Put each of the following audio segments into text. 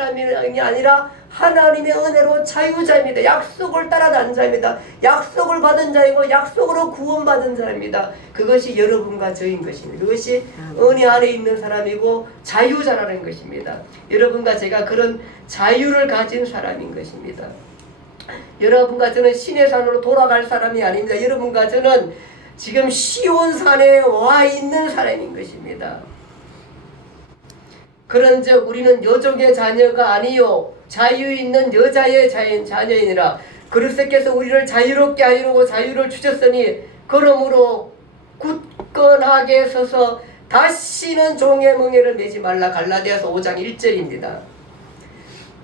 사람이 아니라 하나님의 은혜로 자유자입니다. 약속을 따라간 자입니다. 약속을 받은 자이고 약속으로 구원받은 자입니다. 그것이 여러분과 저인 것입니다. 그것이 은혜 안에 있는 사람이고 자유자라는 것입니다. 여러분과 제가 그런 자유를 가진 사람인 것입니다. 여러분과 저는 신의 산으로 돌아갈 사람이 아닙니다. 여러분과 저는 지금 시온산에 와 있는 사람인 것입니다. 그런즉 우리는 여종의 자녀가 아니요 자유 있는 여자의 자녀이니라. 그리스도께서 우리를 자유롭게 하려고 자유를 주셨으니 그러므로 굳건하게 서서 다시는 종의 멍에를 매지 말라. 갈라디아서 5장 1절입니다.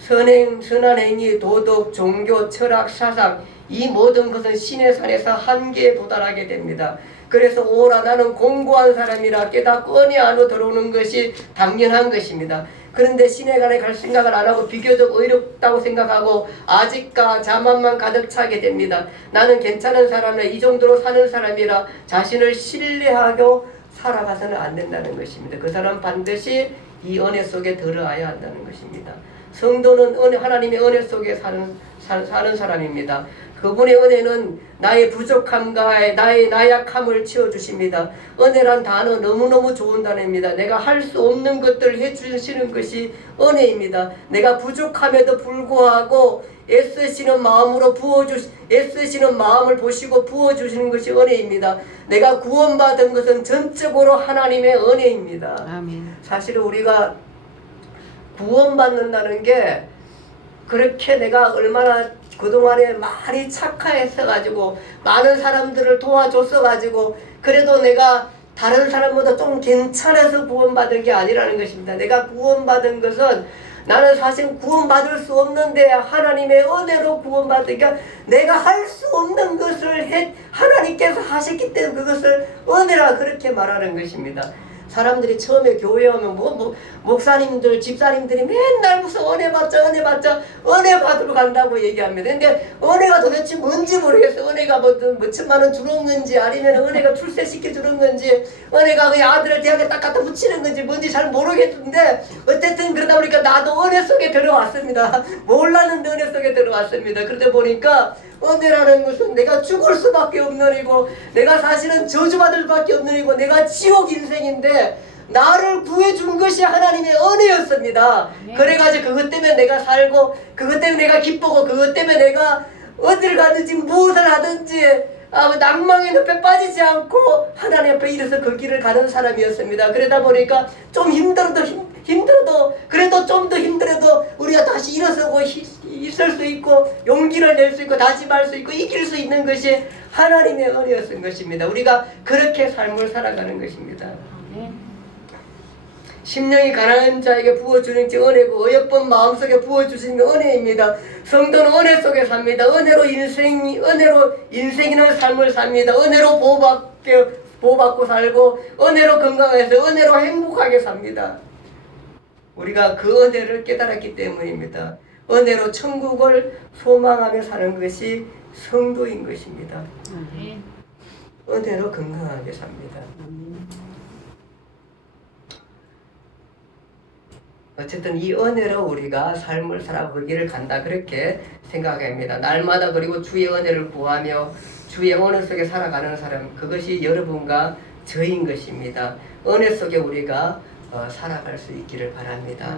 선행, 선한 행위, 도덕, 종교, 철학, 사상 이 모든 것은 신의 산에서 한계에 도달하게 됩니다. 그래서 오라 나는 공고한 사람이라 깨닫고 은혜 안으로 들어오는 것이 당연한 것입니다. 그런데 신의 간에 갈 생각을 안 하고 비교적 어렵다고 생각하고 아직까 자만만 가득 차게 됩니다. 나는 괜찮은 사람이라 이 정도로 사는 사람이라 자신을 신뢰하고 살아가서는 안 된다는 것입니다. 그 사람 반드시 이 은혜 속에 들어와야 한다는 것입니다. 성도는 하나님의 은혜 속에 사는 사람입니다. 그분의 은혜는 나의 부족함과 나의 나약함을 채워주십니다. 은혜란 단어 너무너무 좋은 단어입니다. 내가 할 수 없는 것들을 해주시는 것이 은혜입니다. 내가 부족함에도 불구하고 애쓰시는 마음을 보시고 부어주시는 것이 은혜입니다. 내가 구원받은 것은 전적으로 하나님의 은혜입니다. 아멘. 사실 우리가 구원받는다는 게 그렇게 내가 얼마나 그동안에 많이 착하했어가지고 많은 사람들을 도와줬어가지고 그래도 내가 다른 사람보다 좀 괜찮아서 구원받은 게 아니라는 것입니다. 내가 구원받은 것은 나는 사실 구원받을 수 없는데 하나님의 은혜로 구원받으니까 내가 할 수 없는 것을 하나님께서 하셨기 때문에 그것을 은혜라 그렇게 말하는 것입니다. 사람들이 처음에 교회 오면 목사님들 집사님들이 맨날 무슨 은혜 받자 은혜 받으러 간다고 얘기합니다. 근데 은혜가 도대체 뭔지 모르겠어. 은혜가 몇 천만 원 주는 건지 아니면 은혜가 출세시켜 주는 건지 은혜가 그 아들을 대학에 딱 갖다 붙이는 건지 뭔지 잘 모르겠는데 어쨌든 그러다 보니까 나도 은혜 속에 들어왔습니다. 몰랐는데 은혜 속에 들어왔습니다. 그러다 보니까 은혜라는 것은 내가 죽을 수밖에 없는 일이고 내가 사실은 저주받을 수밖에 없는 일이고 내가 지옥 인생인데 나를 구해준 것이 하나님의 은혜였습니다. 그래가지고 그것 때문에 내가 살고 그것 때문에 내가 기쁘고 그것 때문에 내가 어딜 가든지 무엇을 하든지 낭망의 늪에 빠지지 않고 하나님 앞에 이르서 그 길을 가는 사람이었습니다. 그러다 보니까 좀 힘들어도 그래도 좀 더 힘들어도 우리가 다시 일어서고 있을 수 있고 용기를 낼 수 있고 다짐할 수 있고 이길 수 있는 것이 하나님의 은혜였던 것입니다. 우리가 그렇게 삶을 살아가는 것입니다. 심령이 가난한 자에게 부어주는 게 은혜고 어여쁜 마음속에 부어주시는 게 은혜입니다. 성도는 은혜 속에 삽니다. 은혜로 인생이라는 삶을 삽니다. 은혜로 보호받고 살고 은혜로 건강해서 은혜로 행복하게 삽니다. 우리가 그 은혜를 깨달았기 때문입니다. 은혜로 천국을 소망하며 사는 것이 성도인 것입니다. 은혜로 건강하게 삽니다. 어쨌든 이 은혜로 우리가 삶을 살아보기를 간다 그렇게 생각합니다. 날마다 그리고 주의 은혜를 구하며 주의 은혜 속에 살아가는 사람 그것이 여러분과 저인 것입니다. 은혜 속에 우리가 살아갈 수 있기를 바랍니다.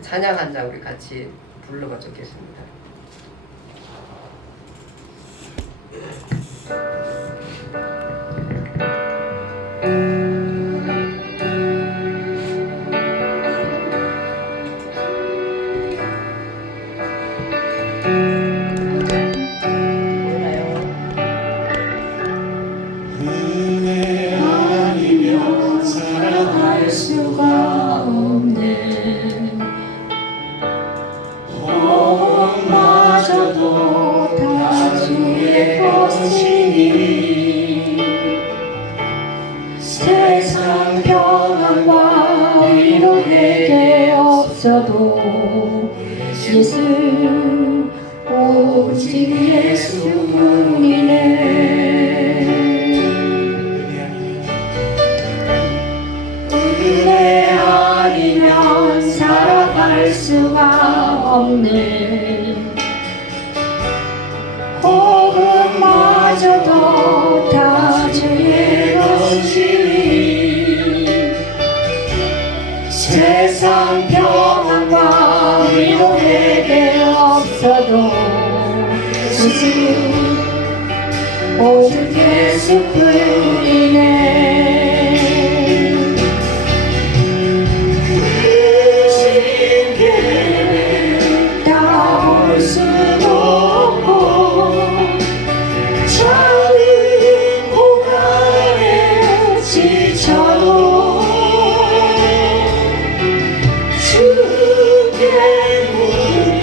찬양 한 장 우리 같이 불러봐 좋겠습니다. 세상 평안과 위로 내게 없어도 예수 오직 예수뿐이네. 은혜 아니면 살아갈 살아갈 수가 없는 호흡마저도 다 주의 것이니 세상 평안과 위로에게 없어도 오직 예수뿐이네. 따라올 수도 없고 작은 고난에 지쳐도 주께 묻기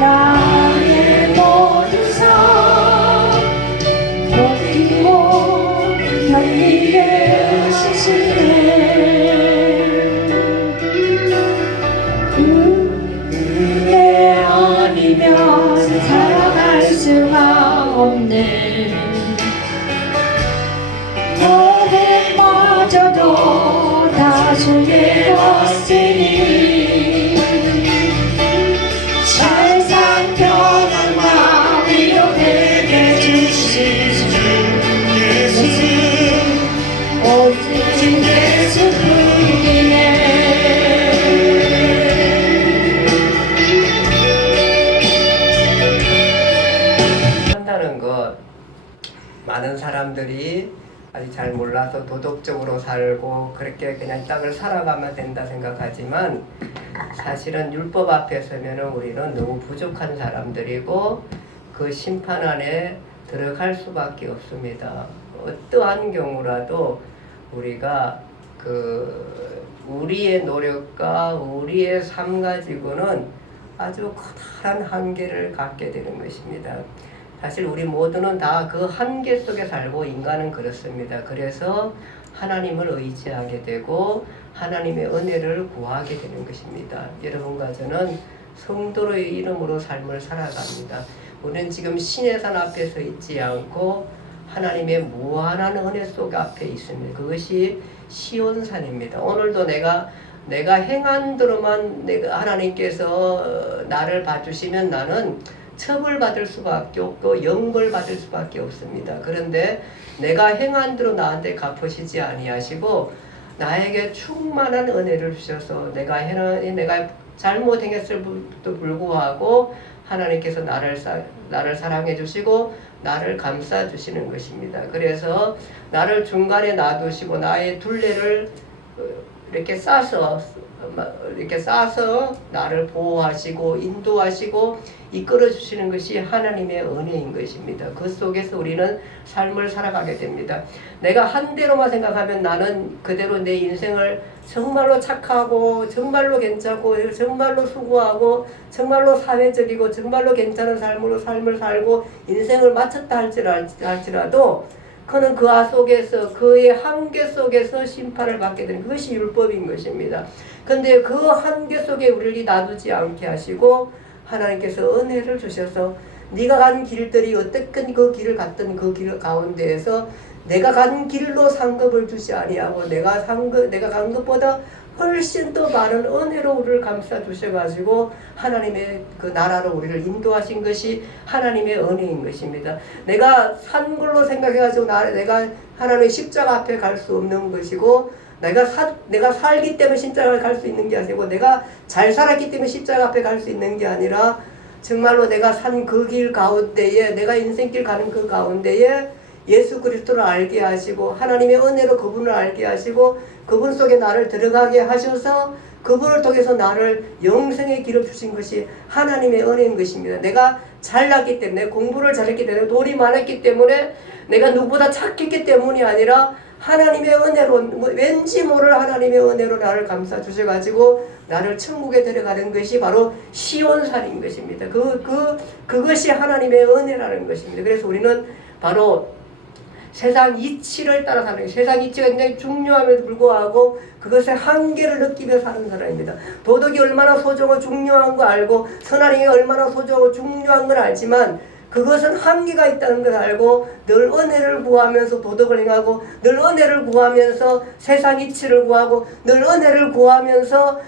나의 모든 삶 버티고 견디게 하시네. 은혜 아니면 살아갈 수가 없네. 너무마저도 다 주의 것이니 세상 평안과 위로에게 주신 주 예수 오직 예수뿐이네. 한다는 것 많은 사람들이 아직 잘 몰라서 도덕적으로 살고 그렇게 그냥 땅을 살아가면 된다 생각하지만 사실은 율법 앞에 서면은 우리는 너무 부족한 사람들이고 그 심판 안에 들어갈 수밖에 없습니다. 어떠한 경우라도 우리가 우리의 노력과 우리의 삶 가지고는 아주 커다란 한계를 갖게 되는 것입니다. 사실 우리 모두는 다 그 한계 속에 살고 인간은 그렇습니다. 그래서 하나님을 의지하게 되고 하나님의 은혜를 구하게 되는 것입니다. 여러분과 저는 성도의 이름으로 삶을 살아갑니다. 우리는 지금 신의 산 앞에 서 있지 않고 하나님의 무한한 은혜 속 앞에 있습니다. 그것이 시온산입니다. 오늘도 내가 행한 대로만 하나님께서 나를 봐주시면 나는 처벌받을 수밖에 없고 영벌받을 수밖에 없습니다. 그런데 내가 행한 대로 나한테 갚으시지 아니하시고 나에게 충만한 은혜를 주셔서 내가 잘못 행했을지도 불구하고 하나님께서 나를 사랑해 주시고 나를 감싸 주시는 것입니다. 그래서 나를 중간에 놔두시고 나의 둘레를 이렇게 싸서 나를 보호하시고 인도하시고 이끌어 주시는 것이 하나님의 은혜인 것입니다. 그 속에서 우리는 삶을 살아가게 됩니다. 내가 한 대로만 생각하면 나는 그대로 내 인생을 정말로 착하고 정말로 괜찮고 정말로 수고하고 정말로 사회적이고 정말로 괜찮은 삶을 살고 인생을 마쳤다 할지라도 그는 그 속에서 그의 한계 속에서 심판을 받게 되는 그것이 율법인 것입니다. 그런데 그 한계 속에 우리를 놔두지 않게 하시고 하나님께서 은혜를 주셔서 네가 간 길들이 어떻든 그 길을 갔던 그 길 가운데에서 내가 간 길로 상급을 주지 아니하고 내가 간 것보다 훨씬 더 많은 은혜로 우리를 감싸 주셔가지고 하나님의 그 나라로 우리를 인도하신 것이 하나님의 은혜인 것입니다. 내가 산 걸로 생각해가지고 내가 하나님의 십자가 앞에 갈 수 없는 것이고 내가 살기 때문에 십자가를 갈 수 있는 게 아니고 내가 잘 살았기 때문에 십자가 앞에 갈 수 있는 게 아니라 정말로 내가 산 그 길 가운데에 내가 인생길 가는 그 가운데에 예수 그리스도를 알게 하시고 하나님의 은혜로 그분을 알게 하시고 그분 속에 나를 들어가게 하셔서 그분을 통해서 나를 영생의 길을 주신 것이 하나님의 은혜인 것입니다. 내가 잘났기 때문에 공부를 잘했기 때문에 돈이 많았기 때문에 내가 누구보다 착했기 때문이 아니라 하나님의 은혜로 왠지 모를 하나님의 은혜로 나를 감싸 주셔가지고 나를 천국에 데려가는 것이 바로 시온산인 것입니다. 그것이 하나님의 은혜라는 것입니다. 그래서 우리는 바로 세상 이치를 따라 사는 세상 이치가 굉장히 중요함에도 불구하고 그것의 한계를 느끼며 사는 사람입니다. 도덕이 얼마나 소중하고 중요한 거 알고 선한 행위가 얼마나 소중하고 중요한 걸 알지만 그것은 한계가 있다는 걸 알고 늘 은혜를 구하면서 도덕을 행하고 늘 은혜를 구하면서 세상 이치를 구하고 늘 은혜를 구하면서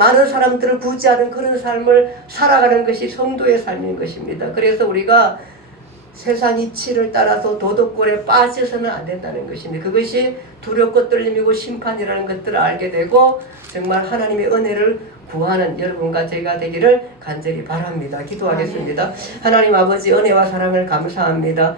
많은 사람들을 구제하는 그런 삶을 살아가는 것이 성도의 삶인 것입니다. 그래서 우리가 세상 이치를 따라서 도덕골에 빠져서는 안 된다는 것입니다. 그것이 두렵고 떨림이고 심판이라는 것들을 알게 되고 정말 하나님의 은혜를 구하는 여러분과 제가 되기를 간절히 바랍니다. 기도하겠습니다. 하나님 아버지 은혜와 사랑을 감사합니다.